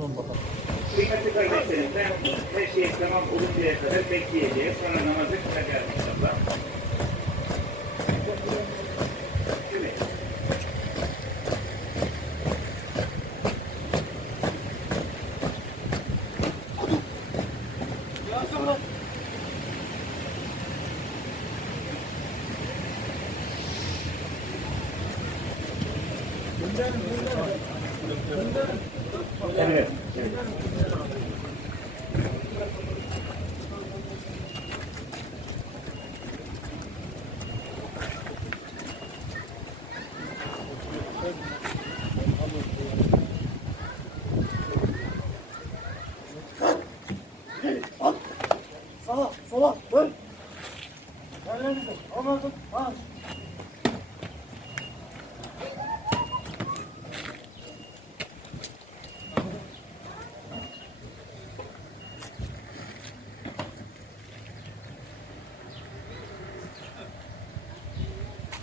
Alın bakalım. Kıymetli kardeşlerim ben her şey tamam oluncaya kadar bekleyeceğiz. Sonra namazı kılacağız inşallah. Thank you. Evet. evet. Sağa, sola, dön. Yerlerinize, anladım, marş.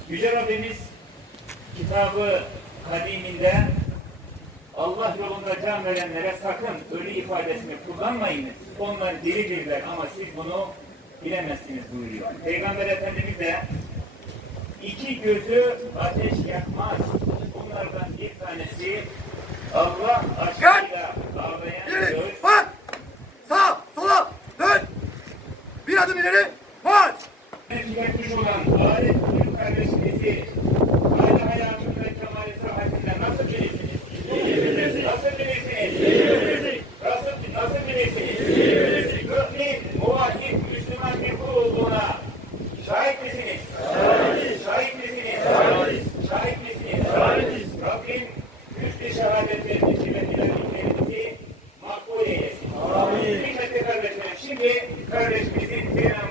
Yüce Rabbimiz kitabı kadiminde Allah yolunda can verenlere sakın ölü ifadesini kullanmayınız. Onlar diridirler ama siz bunu bilemezsiniz buyuruyor. Peygamber Efendimiz de iki gözü ateş yakmaz. Bunlardan bir tanesi Allah aşkıyla ağlayan göz. Bak! Sağ, sola, dön! Bir adım ileri, baş! Tüketmiş olan alet kardeşinizi aile hayatını ve kemalesi hakkında nasıl bilirsiniz? Bilirsiniz. Nasıl bilirsiniz? Bilirsiniz. Nasıl, nasıl bilirsiniz? Bilirsiniz. Mümin, muvahhid, Müslüman bir kul olduğuna şahit misiniz? Şahit. Şahit misiniz? Şahit. Şahit misiniz? Şahit. Rabbim hüsnü şehadetlerinizi ve dilerliklerinizi makbul eylesin. Amin. Bir tekrar Şimdi kardeşimizin bir